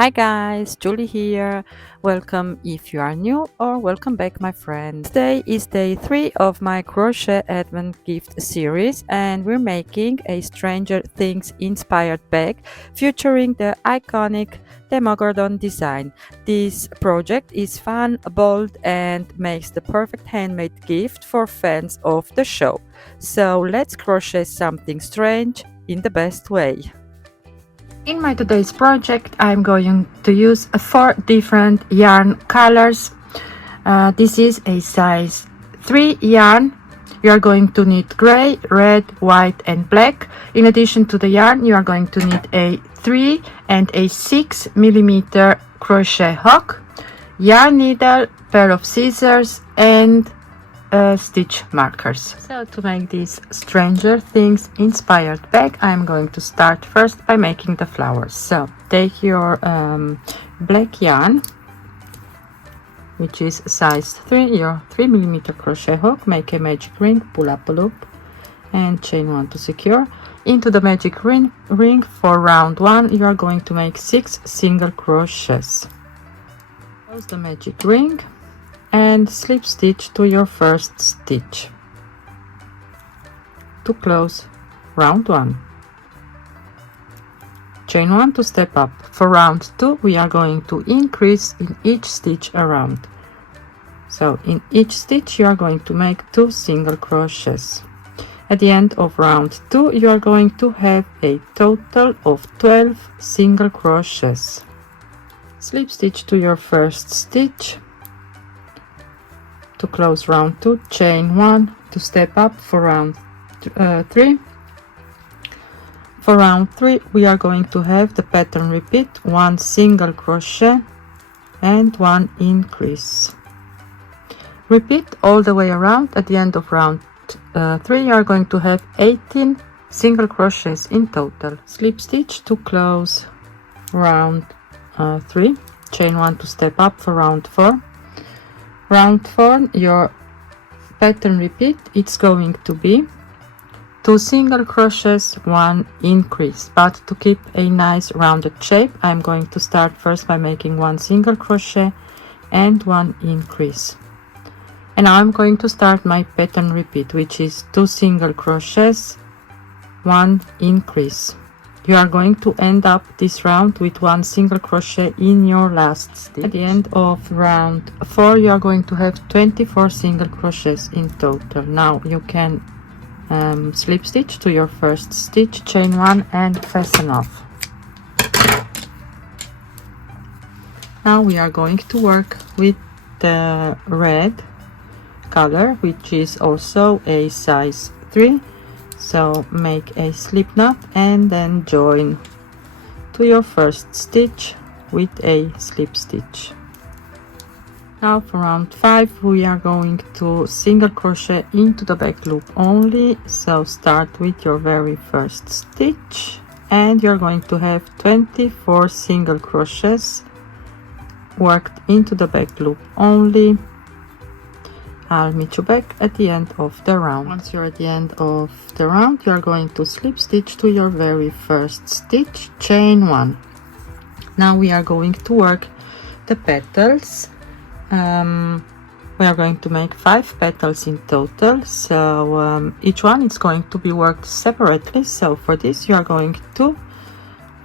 Hi guys, Julie here. Welcome if you are new or welcome back my friends. Today is day 3 of my crochet advent gift series and we're making a Stranger Things inspired bag featuring the iconic Demogorgon design. This project is fun, bold and makes the perfect handmade gift for fans of the show. So let's crochet something strange in the best way. In my today's project, I'm going to use 4 different yarn colors. This is a size 3 yarn. You are going to need gray, red, white and black. In addition to the yarn, you are going to need a 3 and a 6 millimeter crochet hook, yarn needle, pair of scissors and stitch markers. So to make this Stranger Things inspired bag, I'm going to start first by making the flowers. So take your black yarn, which is size 3, your 3 millimeter crochet hook, make a magic ring, pull up a loop and chain 1 to secure. Into the magic ring for round 1 you are going to make 6 single crochets. Close the magic ring and slip stitch to your first stitch to close round 1. Chain 1 to step up. For round 2 we are going to increase in each stitch around. So in each stitch you are going to make 2 single crochets. At the end of round 2 you are going to have a total of 12 single crochets. Slip stitch to your first stitch to close round 2, chain 1 to step up for round 3. For round 3 we are going to have the pattern repeat, 1 single crochet and 1 increase. Repeat all the way around. At the end of round 3 you are going to have 18 single crochets in total. Slip stitch to close round 3, chain 1 to step up for round 4. Round 4 your pattern repeat, it's going to be 2 single crochets, 1 increase. But to keep a nice rounded shape I'm going to start first by making 1 single crochet and 1 increase. And now I'm going to start my pattern repeat, which is 2 single crochets, 1 increase. You are going to end up this round with 1 single crochet in your last stitch. At the end of round 4 you are going to have 24 single crochets in total. Now you can slip stitch to your first stitch, chain 1 and fasten off. Now we are going to work with the red color, which is also a size 3. So make a slip knot and then join to your first stitch with a slip stitch. Now for round 5 we are going to single crochet into the back loop only. So start with your very first stitch and you're going to have 24 single crochets worked into the back loop only. I'll meet you back at the end of the round. Once you're at the end of the round, you're going to slip stitch to your very first stitch, chain 1. Now we are going to work the petals. We are going to make 5 petals in total, so each one is going to be worked separately. So for this you are going to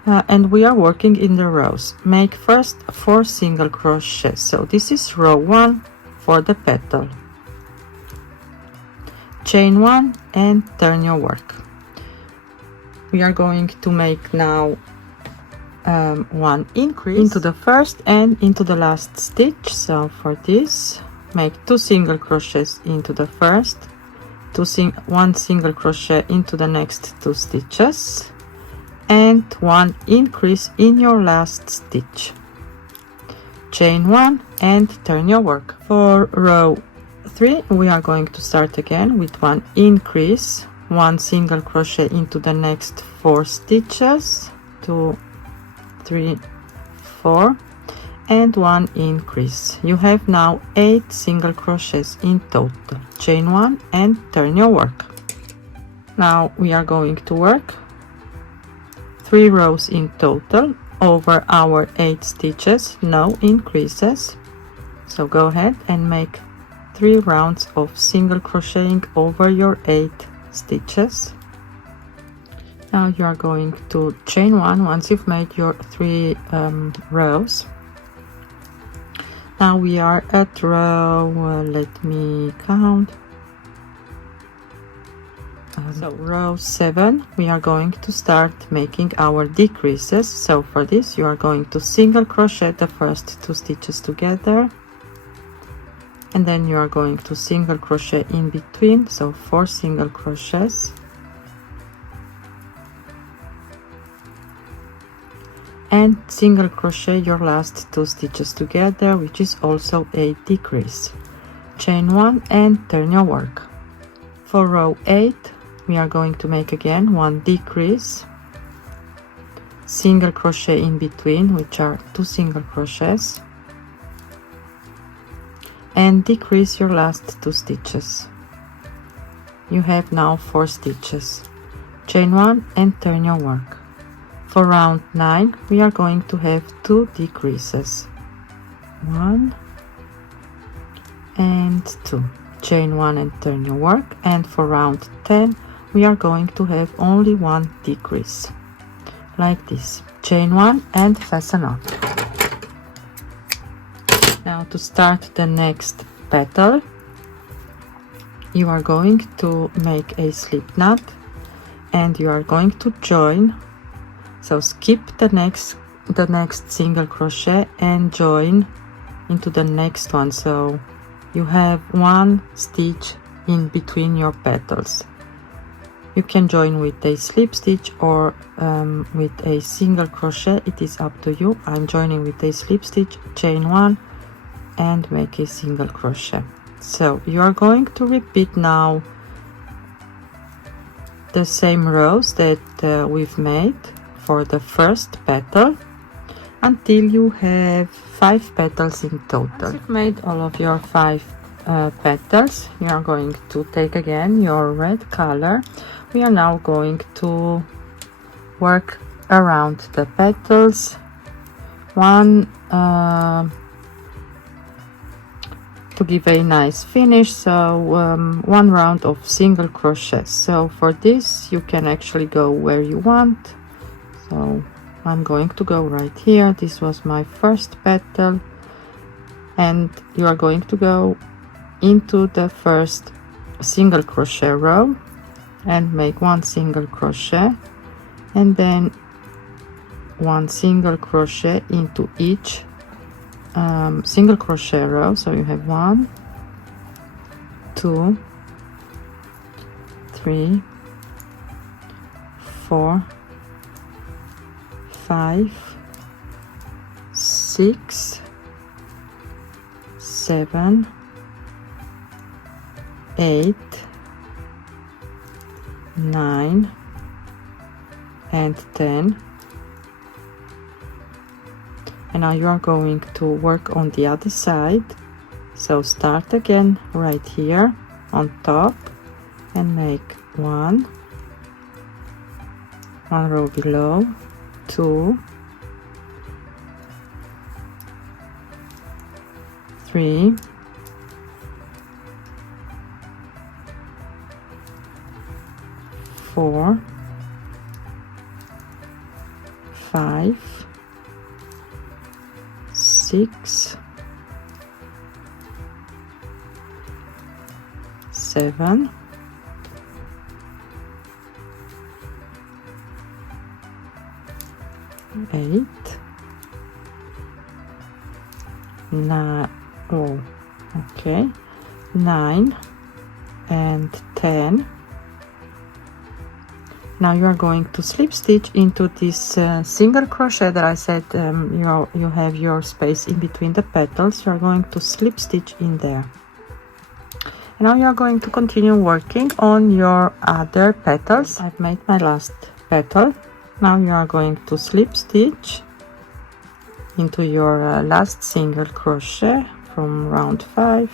and we are working in the rows. Make first 4 single crochets. So this is row 1 for the petal. Chain 1 and turn your work. We are going to make now 1 increase into the first and into the last stitch. So for this make 2 single crochets into the first, 1 single crochet into the next 2 stitches and 1 increase in your last stitch. Chain 1 and turn your work. For row 3 we are going to start again with 1 increase, 1 single crochet into the next 4 stitches, 2, 3, 4 and 1 increase. You have now 8 single crochets in total. Chain 1 and turn your work. Now we are going to work 3 rows in total over our 8 stitches, no increases. So go ahead and make 3 rounds of single crocheting over your 8 stitches. Now you are going to chain 1 once you've made your 3 rows. Now we are at row, let me count. So row 7, we are going to start making our decreases. So for this you are going to single crochet the first 2 stitches together, and then you are going to single crochet in between, so 4 single crochets, and single crochet your last 2 stitches together, which is also a decrease. Chain 1 and turn your work. For row 8 we are going to make again 1 decrease, single crochet in between, which are 2 single crochets, and decrease your last 2 stitches. You have now 4 stitches. Chain 1 and turn your work. For round 9 we are going to have 2 decreases, 1 and 2. Chain 1 and turn your work. And for round 10 we are going to have only 1 decrease, like this. Chain 1 and fasten up. Now to start the next petal, you are going to make a slip knot and you are going to join. So skip the next single crochet and join into the next one, so you have 1 stitch in between your petals. You can join with a slip stitch or with a single crochet, it is up to you. I'm joining with a slip stitch, chain 1 and make a single crochet. So you are going to repeat now the same rows that we've made for the first petal until you have 5 petals in total. Once you've made all of your 5 petals, you are going to take again your red color. We are now going to work around the petals, to give a nice finish. So 1 round of single crochet. So for this you can actually go where you want. So I'm going to go right here. This was my first petal, and you are going to go into the first single crochet row and make 1 single crochet, and then 1 single crochet into each single crochet row. So you have 1, 2, 3, 4, 5, 6, 7, 8, 9 and 10. And now you are going to work on the other side. So start again right here on top and make 1 row below, 2, 3, 4, 5, 6, 7, 8, 9, oh, okay, 9 and 10. Now you are going to slip stitch into this single crochet that I said you have your space in between the petals. You are going to slip stitch in there. And now you are going to continue working on your other petals. I've made my last petal. Now you are going to slip stitch into your last single crochet from round 5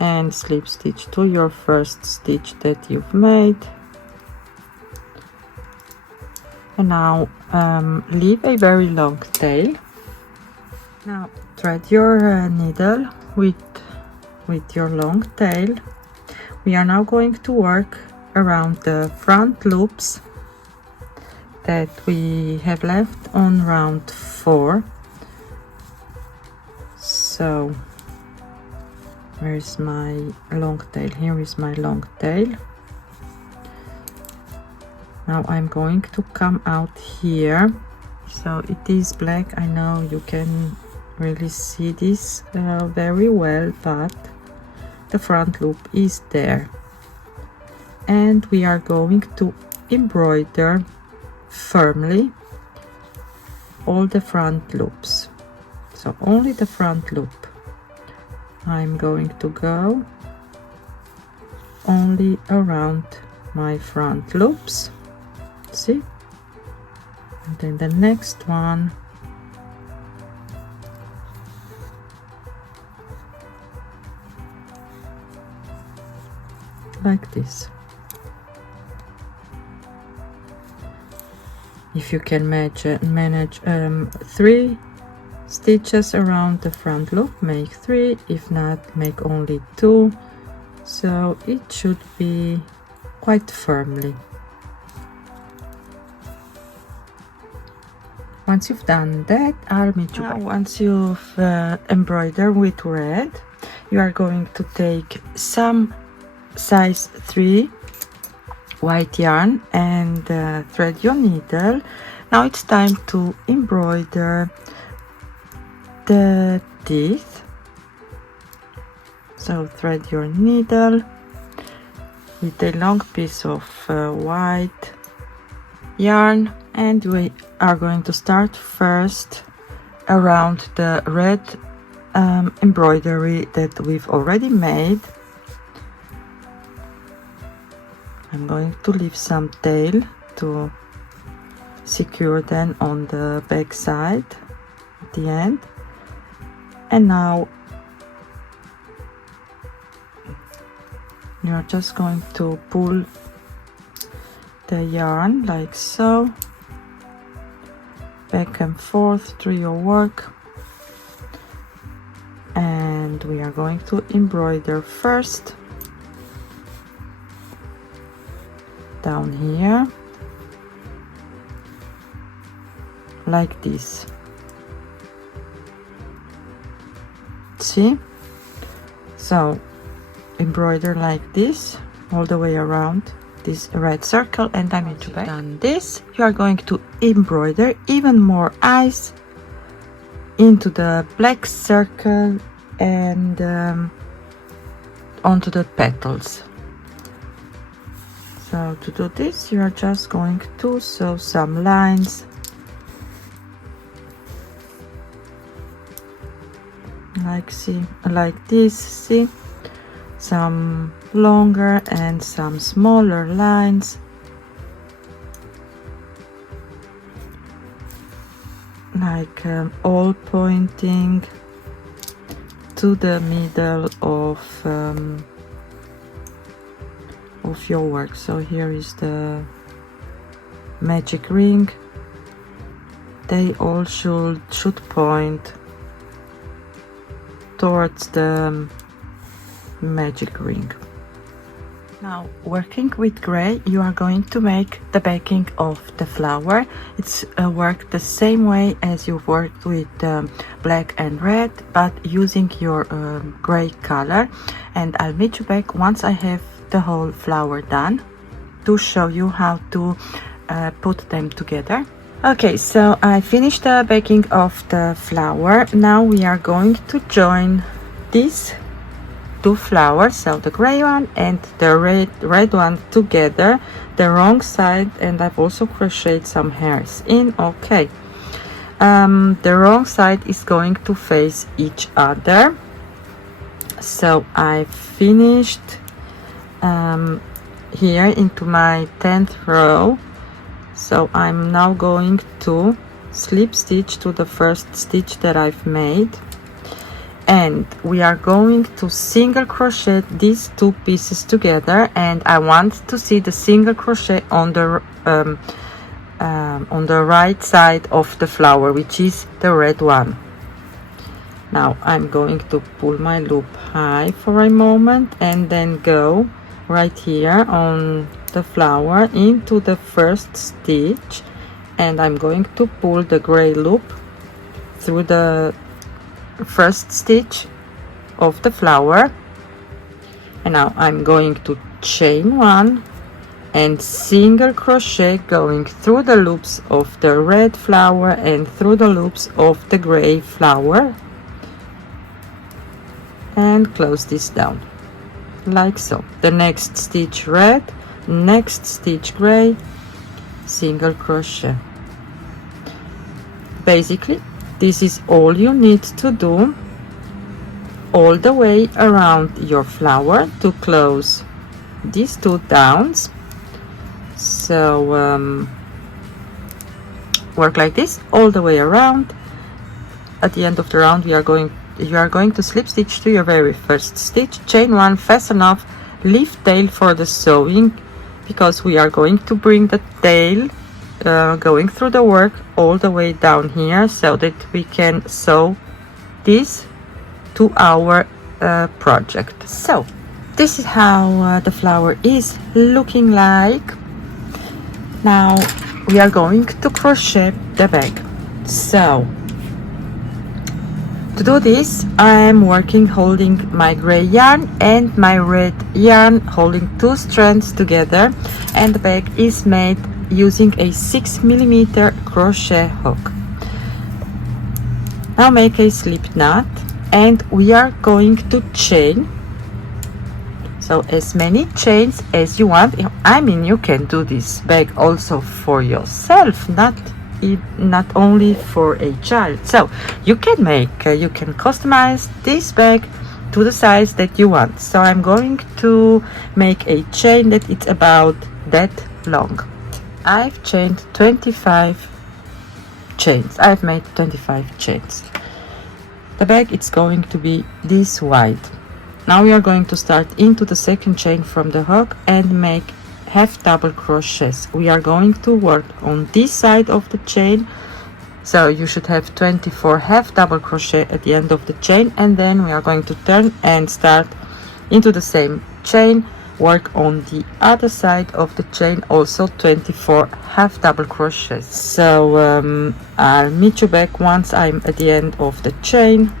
and slip stitch to your first stitch that you've made. And now leave a very long tail. Now thread your needle with your long tail. We are now going to work around the front loops that we have left on round 4. So where is my long tail? Here is my long tail. Now I'm going to come out here. So it is black. I know you can really see this very well, but the front loop is there. And we are going to embroider firmly all the front loops. So only the front loop. I'm going to go only around my front loops. See? And then the next one. Like this. If you can manage 3 stitches around the front loop, make 3. If not, make only 2. So it should be quite firmly. Once you've done that, I'll meet you back. Once you've embroidered with red, you are going to take some size 3 white yarn and thread your needle. Now it's time to embroider the teeth. So thread your needle with a long piece of white yarn, and we are going to start first around the red embroidery that we've already made. I'm going to leave some tail to secure then on the back side at the end. And now you're just going to pull the yarn like so, back and forth through your work. And we are going to embroider first down here like this. See? So embroider like this all the way around this red circle, and I'm into back. Done this, you are going to embroider even more eyes into the black circle and onto the petals. So to do this, you are just going to sew some lines like this. See, some longer and some smaller lines, like all pointing to the middle of your work. So here is the magic ring. They all should point towards the magic ring. Now, working with gray, you are going to make the backing of the flower. It's worked the same way as you've worked with black and red, but using your gray color. And I'll meet you back once I have the whole flower done to show you how to put them together. Okay, so I finished the backing of the flower. Now we are going to join these 2 flowers, so the gray one and the red one together, the wrong side, and I've also crocheted some hairs in. Okay, the wrong side is going to face each other. So I finished here into my 10th row. So I'm now going to slip stitch to the first stitch that I've made, and we are going to single crochet these 2 pieces together, and I want to see the single crochet on the on the right side of the flower, which is the red one. Now I'm going to pull my loop high for a moment and then go right here on the flower into the first stitch, and I'm going to pull the gray loop through the first stitch of the flower, and now I'm going to chain one and single crochet going through the loops of the red flower and through the loops of the gray flower, and close this down like so. The next stitch red, next stitch gray, single crochet. Basically this is all you need to do all the way around your flower to close these two downs. So work like this all the way around. At the end of the round you are going to slip stitch to your very first stitch, chain one, fasten off, leave tail for the sewing, because we are going to bring the tail going through the work all the way down here so that we can sew this to our project. So this is how the flower is looking like. Now we are going to crochet the bag. So to do this, I am working holding my gray yarn and my red yarn, holding two strands together, and the bag is made using a 6mm crochet hook. Now make a slip knot, and we are going to chain, so as many chains as you want. I mean, you can do this bag also for yourself, not only for a child. So you can make you can customize this bag to the size that you want. So I'm going to make a chain that it's about that long. I've chained 25 chains. I've made 25 chains. The bag it's going to be this wide. Now we are going to start into the second chain from the hook and make half double crochets. We are going to work on this side of the chain, so you should have 24 half double crochet at the end of the chain, and then we are going to turn and start into the same chain, work on the other side of the chain, also 24 half double crochets. So I'll meet you back once I'm at the end of the chain,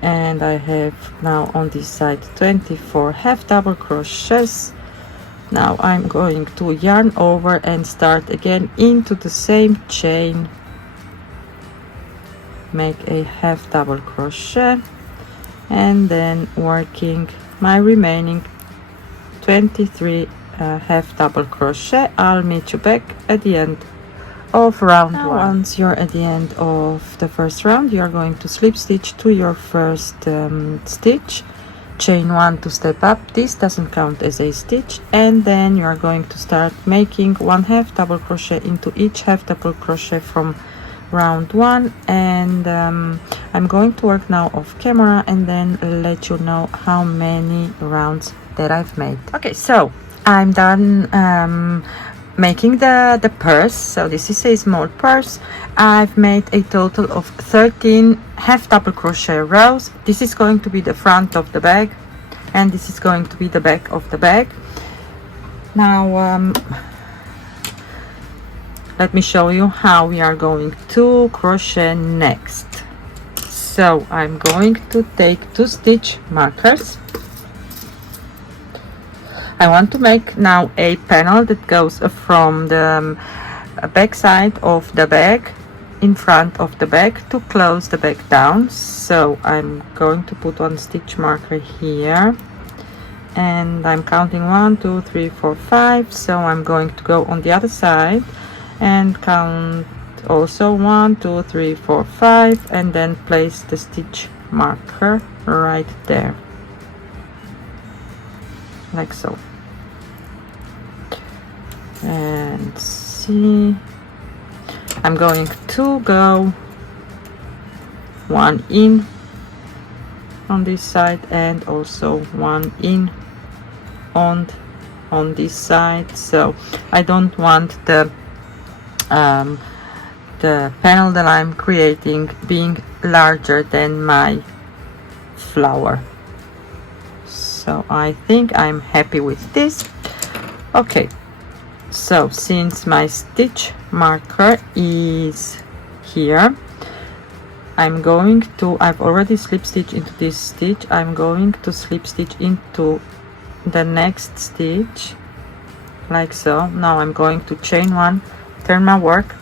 and I have now on this side 24 half double crochets. Now I'm going to yarn over and start again into the same chain, make a half double crochet, and then working my remaining 23 half double crochet. I'll meet you back at the end of round one. Once you're at the end of the first round, you are going to slip stitch to your first stitch, chain one to step up. This doesn't count as a stitch, and then you are going to start making one half double crochet into each half double crochet from round one. And I'm going to work now off camera and then let you know how many rounds that I've made. Okay, so I'm done making the purse. So this is a small purse. I've made a total of 13 half double crochet rows. This is going to be the front of the bag, and this is going to be the back of the bag. Now let me show you how we are going to crochet next. So I'm going to take 2 stitch markers. I want to make now a panel that goes from the back side of the bag in front of the bag to close the bag down. So I'm going to put 1 stitch marker here, and I'm counting 1 2 3 4 5. So I'm going to go on the other side and count also 1 2 3 4 5, and then place the stitch marker right there like so. And see, I'm going to go 1 in on this side and also 1 in on this side. So I don't want the the panel that I'm creating being larger than my flower. So I think I'm happy with this. Okay, so since my stitch marker is here, I've already slip stitched into this stitch. I'm going to slip stitch into the next stitch like so. Now I'm going to chain one, turn my work,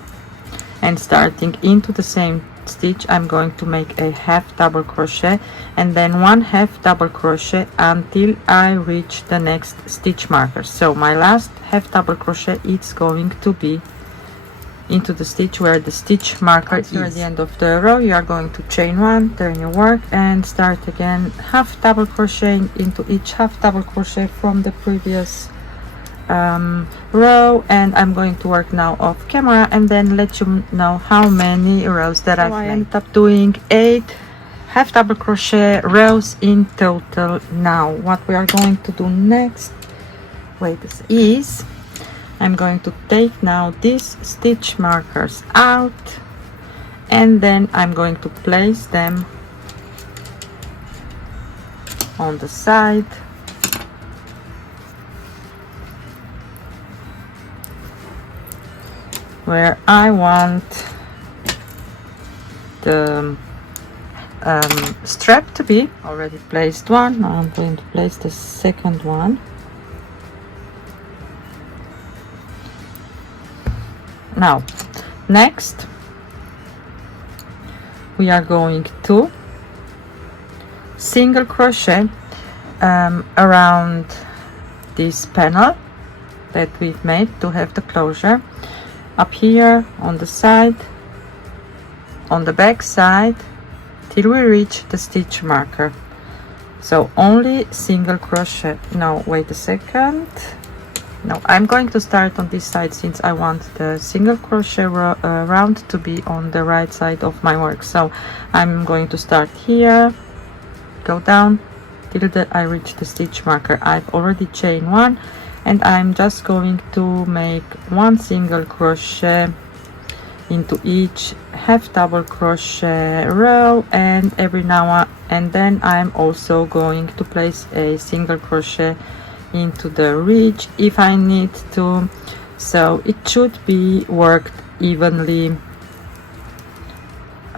and starting into the same stitch I'm going to make a half double crochet and then one half double crochet until I reach the next stitch marker. So my last half double crochet is going to be into the stitch where the stitch marker is. At the end of the row you are going to chain one, turn your work, and start again half double crocheting into each half double crochet from the previous row. And I'm going to work now off camera and then let you know how many rows that I've made. I ended up doing 8 half double crochet rows in total. Now what we are going to do next, is I'm going to take now these stitch markers out and then I'm going to place them on the side where I want the strap to be. Already placed one. Now I'm going to place the second one. Now next we are going to single crochet around this panel that we've made to have the closure up here on the side, on the back side, till we reach the stitch marker. So only single crochet. No, wait a second. No, I'm going to start on this side since I want the single crochet round to be on the right side of my work. So I'm going to start here, go down till I reach the stitch marker. I've already chained one and I'm just going to make one single crochet into each half double crochet row, and every now and then I'm also going to place a single crochet into the ridge if I need to, so it should be worked evenly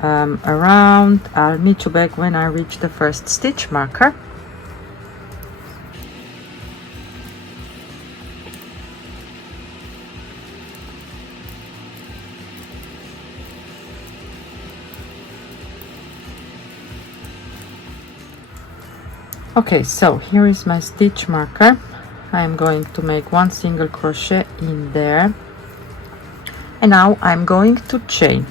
around. I'll meet you back when I reach the first stitch marker. Okay, so here is my stitch marker. I'm going to make one single crochet in there and now I'm going to chain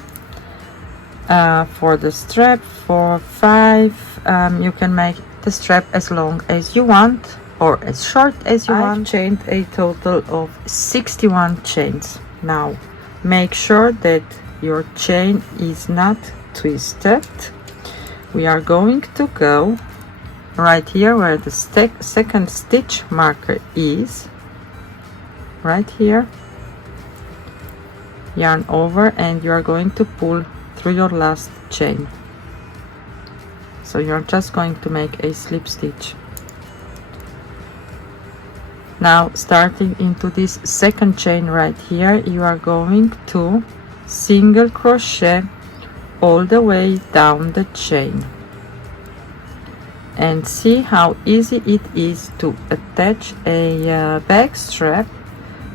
for the strap for 5. You can make the strap as long as you want or as short as you want. I've chained a total of 61 chains. Now make sure that your chain is not twisted. We are going to go right here where the second stitch marker is, right here, yarn over, and you are going to pull through your last chain. So you're just going to make a slip stitch. Now starting into this second chain right here, you are going to single crochet all the way down the chain. And see how easy it is to attach a bag strap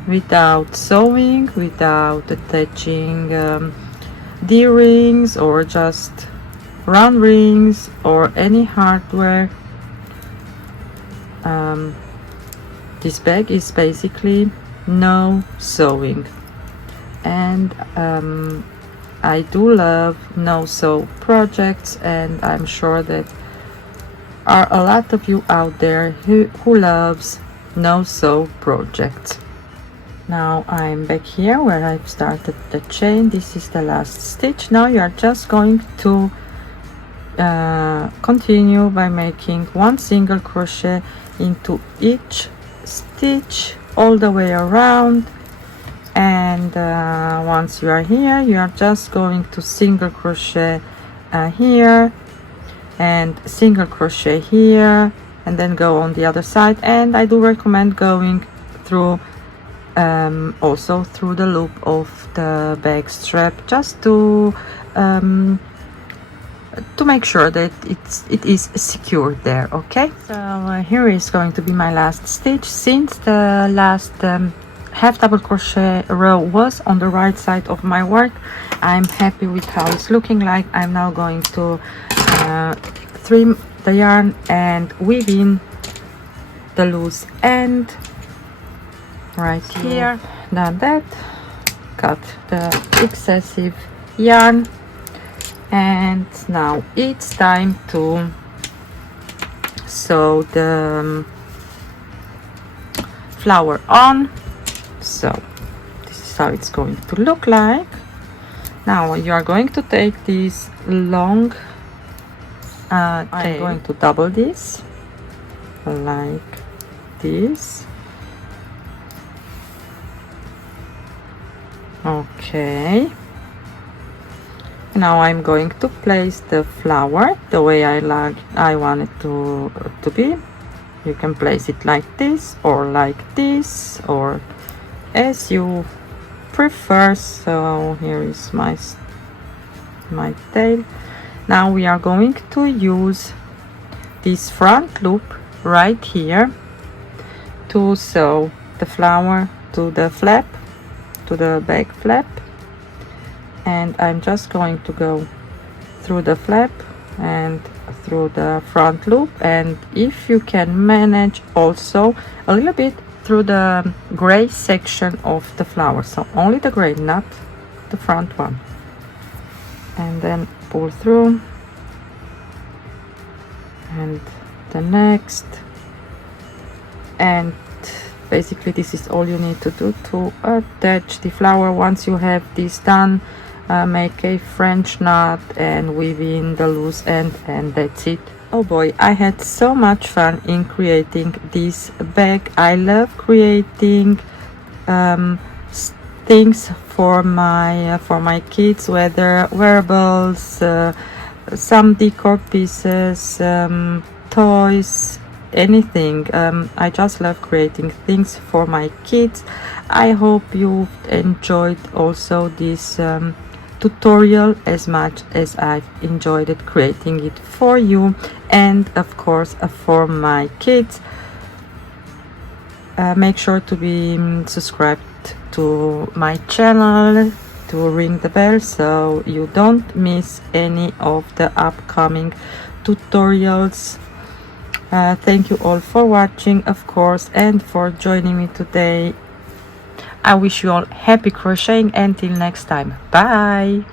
without sewing, without attaching D-rings or just round rings or any hardware. This bag is basically no sewing, and I do love no sew projects, and I'm sure that are a lot of you out there who loves no sew projects. Now I'm back here where I've started the chain. This is the last stitch. Now you are just going to continue by making one single crochet into each stitch all the way around And once you are here, you are just going to single crochet here and single crochet here, and then go on the other side. And I do recommend going through also through the loop of the bag strap, just to make sure that it is secure there. Okay, so here is going to be my last stitch. Since the last half double crochet row was on the right side of my work, I'm happy with how it's looking like. I'm now going to trim the yarn and weave in the loose end right here. Done that, cut the excessive yarn, and now it's time to sew the flower on. So this is how it's going to look like. Now you are going to take this long I'm going to double this like this. Okay, now I'm going to place the flower the way I want it to be. You can place it like this or like this, or as you prefer. So here is my tail. Now we are going to use this front loop right here to sew the flower to the flap, to the back flap, and I'm just going to go through the flap and through the front loop, and if you can manage also a little bit through the gray section of the flower, so only the gray, not the front one, and then pull through, and the next, and basically this is all you need to do to attach the flower. Once you have this done, make a French knot and weave in the loose end, and that's it. Oh boy, I had so much fun in creating this bag. I love creating things for my kids, whether wearables, some decor pieces, toys, anything. I just love creating things for my kids. I hope you enjoyed also this tutorial as much as I've enjoyed it creating it for you, and of course for my kids. Make sure to be subscribed to my channel, to ring the bell so you don't miss any of the upcoming tutorials. Thank you all for watching, of course, and for joining me today. I wish you all happy crocheting. Until next time, bye.